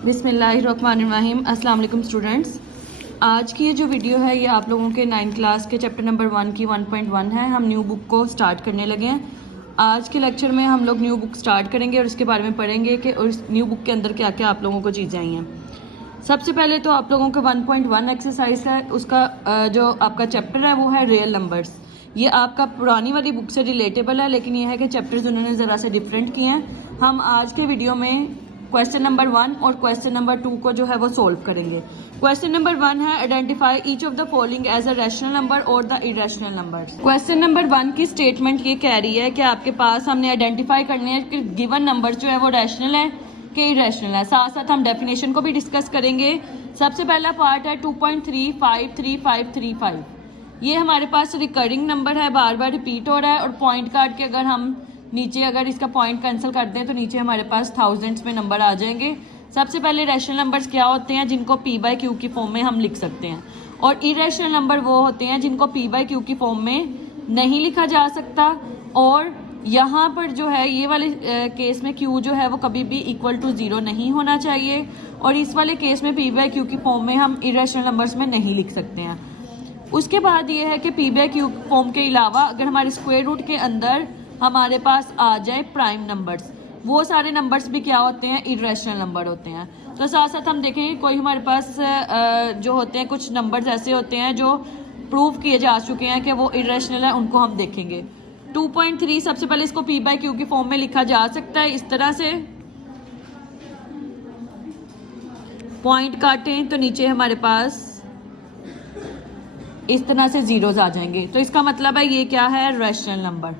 बिस्मिल्लाहिर्रहमानिर्रहीम। अस्सलाम वालेकुम स्टूडेंट्स। आज की ये जो वीडियो है ये आप लोगों के 9th क्लास के चैप्टर नंबर 1 की 1.1 है। हम न्यू बुक को स्टार्ट करने लगे हैं। आज के लेक्चर में हम लोग न्यू बुक स्टार्ट करेंगे और इसके बारे में पढ़ेंगे कि उस न्यू बुक के अंदर क्या क्या आप लोगों को चीज़ें आई हैं। सबसे पहले तो आप लोगों का 1.1 एक्सरसाइज है, उसका जो आपका चैप्टर है वो है रियल नंबर्स। ये आपका पुरानी वाली बुक से रिलेटेबल है, लेकिन ये है कि चैप्टर्स उन्होंने ज़रा से डिफरेंट किए हैं। हम आज के वीडियो में क्वेश्चन नंबर 1 और क्वेश्चन नंबर 2 को जो है वो सोल्व करेंगे। क्वेश्चन नंबर 1 है identify each of the following as a rational number और the irrational number. Question number 1 की स्टेटमेंट ये कह रही है कि आपके पास हमने आइडेंटिफाई करने हैं कि गिवन नंबर जो है वो रैशनल है कि इरेशनल है। साथ साथ हम डेफिनेशन को भी डिस्कस करेंगे। सबसे पहला पार्ट है 2.353535। ये हमारे पास रिकरिंग नंबर है, बार बार रिपीट हो रहा है और पॉइंट काट के अगर हम नीचे अगर इसका पॉइंट कैंसिल कर दें तो नीचे हमारे पास थाउजेंड्स में नंबर आ जाएंगे। सबसे पहले रैशनल नंबर्स क्या होते हैं जिनको p/q की फॉर्म में हम लिख सकते हैं, और इरेशनल नंबर वो होते हैं जिनको p/q की फॉर्म में नहीं लिखा जा सकता। और यहाँ पर जो है ये वाले केस में q जो है वो कभी भी इक्वल टू 0 नहीं होना चाहिए, और इस वाले केस में p/q की फॉर्म में हम इरेशनल नंबर्स में नहीं लिख सकते हैं। उसके बाद ये है कि p/q फॉर्म के अलावा अगर हमारे स्क्वायर रूट के अंदर हमारे पास आ जाए प्राइम नंबर्स, वो सारे नंबर्स भी क्या होते हैं, इरेशनल नंबर होते हैं। तो साथ साथ हम देखेंगे कोई हमारे पास जो होते हैं कुछ नंबर्स ऐसे होते हैं जो प्रूव किए जा चुके हैं कि वो इरेशनल है, उनको हम देखेंगे। 2.3 सबसे पहले इसको p/q की फॉर्म में लिखा जा सकता है इस तरह से, पॉइंट काटें तो नीचे हमारे पास इस तरह से जीरोज आ जाएंगे। तो इसका मतलब है ये क्या है, रैशनल नंबर।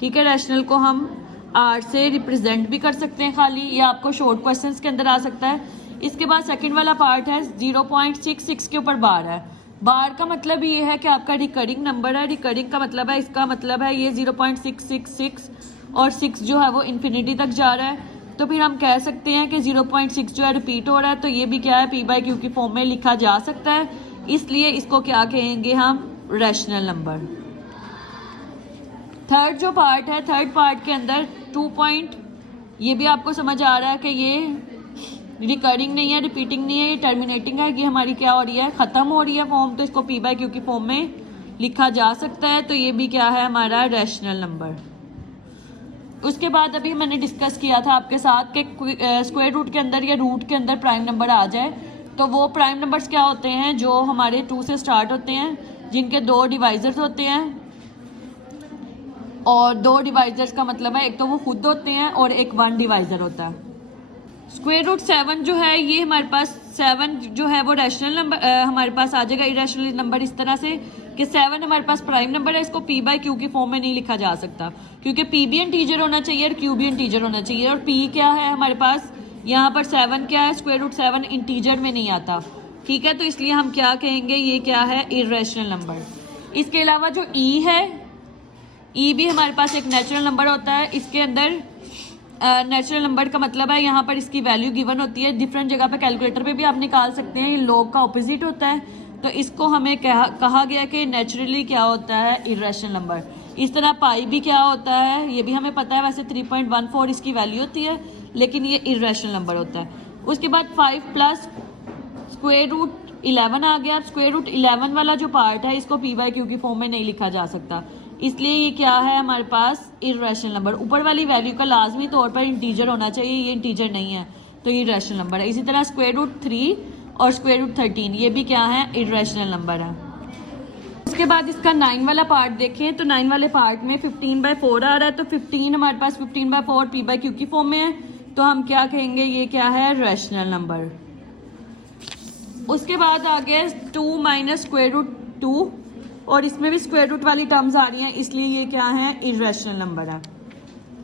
ठीक है, रैशनल को हम आर से रिप्रेजेंट भी कर सकते हैं खाली, या आपको शॉर्ट क्वेश्चंस के अंदर आ सकता है। इसके बाद सेकंड वाला पार्ट है 0.66 के ऊपर बार है। बार का मतलब ये है कि आपका रिकरिंग नंबर है। रिकरिंग का मतलब है, इसका मतलब है ये 0.666 और 6 जो है वो इन्फिनिटी तक जा रहा है। तो फिर हम कह सकते हैं कि 0.6 जो है रिपीट हो रहा है, तो ये भी क्या है, p/q की फॉर्म में लिखा जा सकता है। इसलिए इसको क्या कहेंगे हम, रैशनल नंबर। थर्ड जो पार्ट है, थर्ड पार्ट के अंदर 2 ये भी आपको समझ आ रहा है कि ये रिकरिंग नहीं है, रिपीटिंग नहीं है, ये टर्मिनेटिंग है। ये हमारी क्या हो रही है, ख़त्म हो रही है फॉर्म, तो इसको p/q की फॉर्म में लिखा जा सकता है। तो ये भी क्या है, हमारा रैशनल नंबर। उसके बाद अभी मैंने डिस्कस किया था आपके साथ कि स्क्वायर रूट के अंदर या रूट के अंदर प्राइम नंबर आ जाए तो वो प्राइम नंबर्स क्या होते हैं, जो हमारे 2 से स्टार्ट होते हैं, जिनके 2 डिवाइजर्स होते हैं। और 2 डिवाइजर्स का मतलब है एक तो वो खुद होते हैं और एक 1 डिवाइजर होता है। स्क्वायर रूट 7 जो है ये हमारे पास 7 जो है वो रैशनल नंबर हमारे पास आ जाएगा, इरेशनल नंबर इस तरह से कि 7 हमारे पास प्राइम नंबर है। इसको p/q की फॉर्म में नहीं लिखा जा सकता क्योंकि p भी इंटीजर होना चाहिए और q भी इंटीजर होना चाहिए। और p क्या है हमारे पास, यहाँ पर 7 क्या है, स्क्वायर रूट 7 इंटीजर में नहीं आता। ठीक है, तो इसलिए हम क्या कहेंगे, ये क्या है, इरेशनल नंबर। इसके अलावा जो e है, e भी हमारे पास एक नेचुरल नंबर होता है। इसके अंदर नेचुरल नंबर का मतलब है यहाँ पर इसकी वैल्यू गिवन होती है। डिफरेंट जगह पे कैलकुलेटर पे भी आप निकाल सकते हैं, ये log का ऑपोजिट होता है। तो इसको हमें कहा गया कि नेचुरली क्या होता है, इरेशनल नंबर। इस तरह पाई भी क्या होता है, ये भी हमें पता है। वैसे 3.14 इसकी वैल्यू होती है, लेकिन ये इरेशनल नंबर होता है। उसके बाद 5 प्लस स्क्वायर रूट 11 आ गया। अब स्क्वायर रूट 11 वाला जो पार्ट है इसको p/q की फॉर्म में नहीं लिखा जा सकता, इसलिए ये क्या है हमारे पास, इरेशनल नंबर। ऊपर वाली वैल्यू का लाजमी तौर पर इंटीजर होना चाहिए, ये इंटीजर नहीं है तो ये इरेशनल नंबर है। इसी तरह स्क्वायर रूट 3 और स्क्वायर रूट 13 ये भी क्या है, इरेशनल नंबर है। उसके बाद इसका 9 वाला पार्ट देखें तो 9 वाले पार्ट में 15/4 आ रहा है। तो 15 हमारे पास 15/4 p/q की फॉर्म में है, तो हम क्या कहेंगे, ये क्या है, रैशनल नंबर। उसके बाद आ गया 2 माइनस स्क्वायर रूट 2, और इसमें भी स्क्वायर रूट वाली टर्म्स आ रही हैं, इसलिए ये क्या है, इरेशनल नंबर है।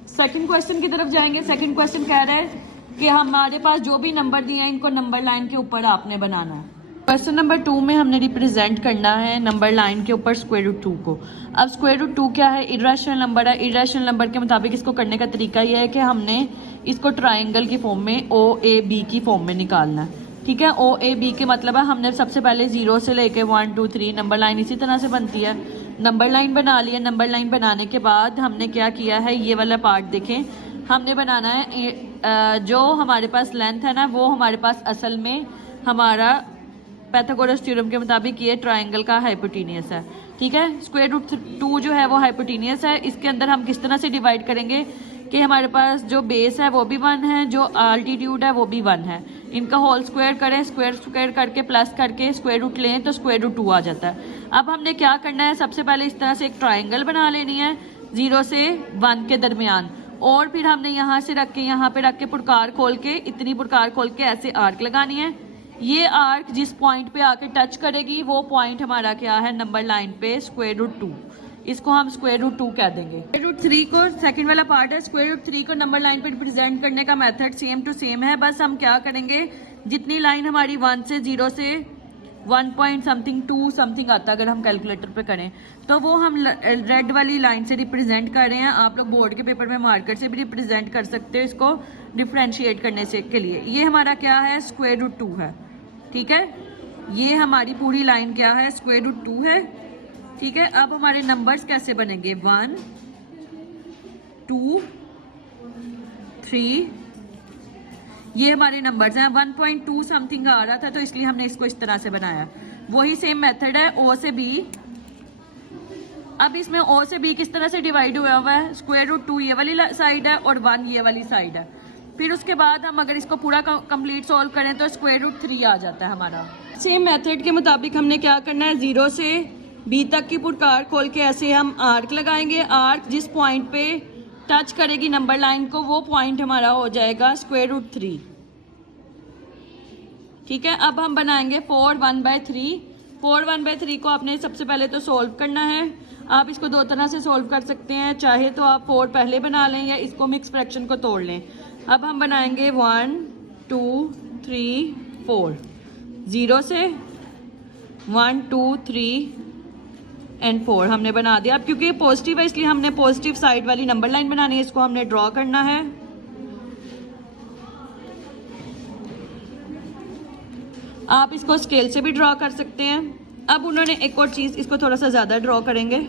सेकंड क्वेश्चन की तरफ जाएंगे। सेकंड क्वेश्चन कह रहा है कि हमारे पास जो भी नंबर दिए हैं इनको नंबर लाइन के ऊपर आपने बनाना है। क्वेश्चन नंबर 2 में हमने रिप्रेजेंट करना है नंबर लाइन के ऊपर स्क्वायर रूट 2 को। अब स्क्वायर रूट 2 क्या है, इरेशनल नंबर है। इरेशनल नंबर के मुताबिक इसको करने का तरीका यह है कि हमने इसको ट्राइंगल की फॉर्म में OAB की फॉर्म में निकालना है। ठीक है, OAB के मतलब है हमने सबसे पहले 0 से लेके 1 2 3 नंबर लाइन इसी तरह से बनती है। नंबर लाइन बना लिया। नंबर लाइन बनाने के बाद हमने क्या किया है, ये वाला पार्ट देखें, हमने बनाना है जो हमारे पास लेंथ है ना, वो हमारे पास असल में हमारा पाइथागोरस थ्योरम के मुताबिक ये ट्रायंगल का हाइपोटेनियस है, ठीक है। स्क्वायर रूट 2 जो है वो हाइपोटेनियस है। इसके अंदर हम किस तरह से डिवाइड करेंगे कि हमारे पास जो बेस है वो भी 1 है, जो अल्टीट्यूड है वो भी 1 है, इनका होल स्क्वायर करें, स्क्वायर करके प्लस करके स्क्वायर रूट लें तो स्क्वायर रूट 2 आ जाता है। अब हमने क्या करना है, सबसे पहले इस तरह से एक ट्रायंगल बना लेनी है 0 से 1 के दरमियान, और फिर हमने यहाँ से रख के यहाँ पे रख के पुरकार खोल के, इतनी पुरकार खोल के ऐसे आर्क लगानी है। ये आर्क जिस पॉइंट पे आके टच करेगी वो पॉइंट हमारा क्या है, नंबर लाइन पे स्क्वायर रूट 2, इसको हम स्क्वायर रूट 2 कह देंगे। स्क्वायर रूट 3 को सेकंड वाला पार्ट है, स्क्वायर रूट 3 को नंबर लाइन पे रिप्रेजेंट करने का मेथड सेम टू सेम है, बस हम क्या करेंगे, जितनी लाइन हमारी 1 से 0 से 1 पॉइंट समथिंग 2 समथिंग आता है अगर हम कैलकुलेटर पे करें, तो वो हम रेड वाली लाइन से रिप्रेजेंट कर रहे हैं। आप लोग बोर्ड के पेपर में मार्कर से भी रिप्रेजेंट कर सकते हो इसको डिफ्रेंशिएट करने से के लिए। ये हमारा क्या है, स्क्वायर रूट 2 है, ठीक है। ये हमारी पूरी लाइन क्या है, स्क्वायर रूट 2 है, ठीक है। अब हमारे नंबर्स कैसे बनेंगे, 1 2 3, ये हमारे नंबर्स हैं। 1.2 समथिंग आ रहा था तो इसलिए हमने इसको इस तरह से बनाया। वही सेम मेथड है ओ से बी। अब इसमें ओ से बी किस तरह से डिवाइड हुआ है, स्क्वायर रूट 2 ये वाली साइड है और 1 ये वाली साइड है। फिर उसके बाद हम अगर इसको पूरा कंप्लीट सॉल्व करें तो स्क्वायर रूट 3 आ जाता है हमारा। सेम मेथड के मुताबिक हमने क्या करना है, 0 से बी तक की पुरकार खोल के ऐसे हम आर्क लगाएंगे। आर्क जिस पॉइंट पे टच करेगी नंबर लाइन को वो पॉइंट हमारा हो जाएगा स्क्वायर रूट 3, ठीक है। अब हम बनाएंगे 4 1/3। 4 1/3 को आपने सबसे पहले तो सोल्व करना है। आप इसको दो तरह से सोल्व कर सकते हैं, चाहे तो आप 4 पहले बना लें या इसको मिक्स फ्रैक्शन को तोड़ लें। अब हम बनाएंगे 1 2 3 4, 0 से 1 2 3 एंड 4 हमने बना दिया। अब क्योंकि पॉजिटिव है इसलिए हमने पॉजिटिव साइड वाली नंबर लाइन बनानी है, इसको हमने ड्रॉ करना है। आप इसको स्केल से भी ड्रॉ कर सकते हैं। अब उन्होंने एक और चीज़, इसको थोड़ा सा ज़्यादा ड्रॉ करेंगे।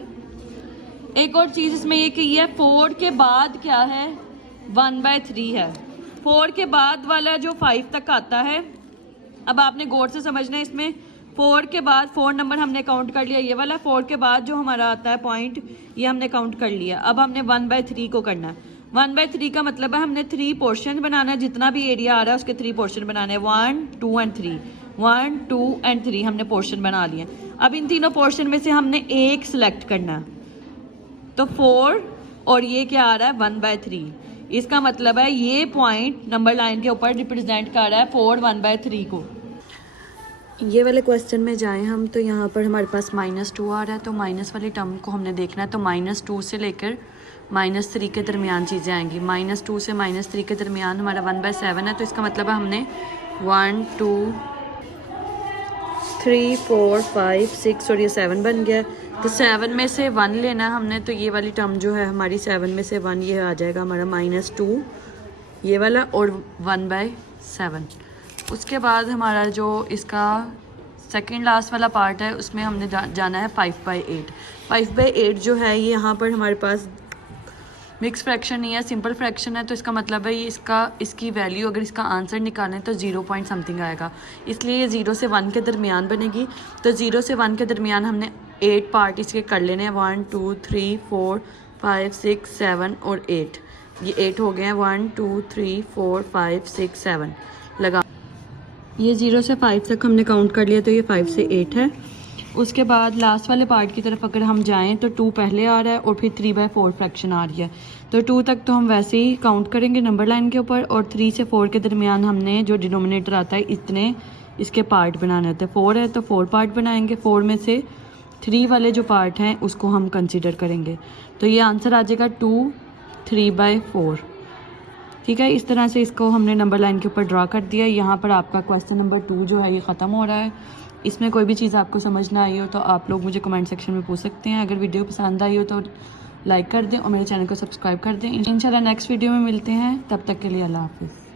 एक और चीज़ इसमें ये कि ये 4 के बाद क्या है, 1/3 है। 4 के बाद वाला जो 5 तक आता है, अब आपने गौर से समझना है, इसमें 4 के बाद 4 नंबर हमने काउंट कर लिया, ये वाला 4 के बाद जो हमारा आता है पॉइंट, ये हमने काउंट कर लिया। अब हमने 1/3 को करना है। 1/3 का मतलब है हमने 3 पोर्शन बनाना है, जितना भी एरिया आ रहा है उसके 3 पोर्शन बनाने हैं, 1 2 एंड 3, 1 2 एंड 3 हमने पोर्शन बना लिए। अब इन तीनों पोर्शन में से हमने एक सिलेक्ट करना है, तो 4 और ये क्या आ रहा है 1/3। इसका मतलब है ये पॉइंट नंबर लाइन के ऊपर रिप्रेजेंट कर रहा है 4 1/3 को। ये वाले क्वेश्चन में जाएं हम तो यहाँ पर हमारे पास -2 आ रहा है, तो माइनस वाली टर्म को हमने देखना है। तो -2 से लेकर -3 के दरमियान चीज़ें आएंगी। -2 से -3 के दरमियान हमारा 1/7 है, तो इसका मतलब है हमने 1 2 3 4 5 6 और ये 7 बन गया। तो 7 में से 1 लेना है हमने, तो ये वाली टर्म जो है हमारी 7 में से 1 ये आ जाएगा हमारा -2 ये वाला और 1/7। उसके बाद हमारा जो इसका सेकंड लास्ट वाला पार्ट है उसमें हमने जाना है 5/8। 5/8 जो है ये यहाँ पर हमारे पास मिक्स फ्रैक्शन नहीं है, सिंपल फ्रैक्शन है, तो इसका मतलब है ये इसकी वैल्यू अगर इसका आंसर निकालें तो 0 पॉइंट समथिंग आएगा, इसलिए ये 0 से 1 के दरमियान बनेगी। तो 0 से 1 के दरमियान हमने 8 पार्ट इसके कर लेने हैं, 1 2 3 4 5 6 7 और 8। ये 8 हो गए हैं, 1 2 3 4 5 6 7 लगा। ये 0 से 5 तक हमने काउंट कर लिया, तो ये 5 से 8 है। उसके बाद लास्ट वाले पार्ट की तरफ अगर हम जाएं तो 2 पहले आ रहा है और फिर 3/4 फ्रैक्शन आ रही है, तो 2 तक तो हम वैसे ही काउंट करेंगे नंबर लाइन के ऊपर, और 3 से 4 के दरमियान हमने जो डिनोमिनेटर आता है इतने इसके पार्ट बनाने होते हैं। 4 है तो 4 पार्ट बनाएंगे, 4 में से 3 वाले जो पार्ट हैं उसको हम कंसिडर करेंगे, तो ये आंसर आ जाएगा 2 3/4, ठीक है। इस तरह से इसको हमने नंबर लाइन के ऊपर ड्रा कर दिया। यहाँ पर आपका क्वेश्चन नंबर 2 जो है ये ख़त्म हो रहा है। इसमें कोई भी चीज़ आपको समझ ना आई हो तो आप लोग मुझे कमेंट सेक्शन में पूछ सकते हैं। अगर वीडियो पसंद आई हो तो लाइक कर दें और मेरे चैनल को सब्सक्राइब कर दें। इंशाल्लाह नेक्स्ट वीडियो में मिलते हैं, तब तक के लिए अल्लाह हाफ़िज़।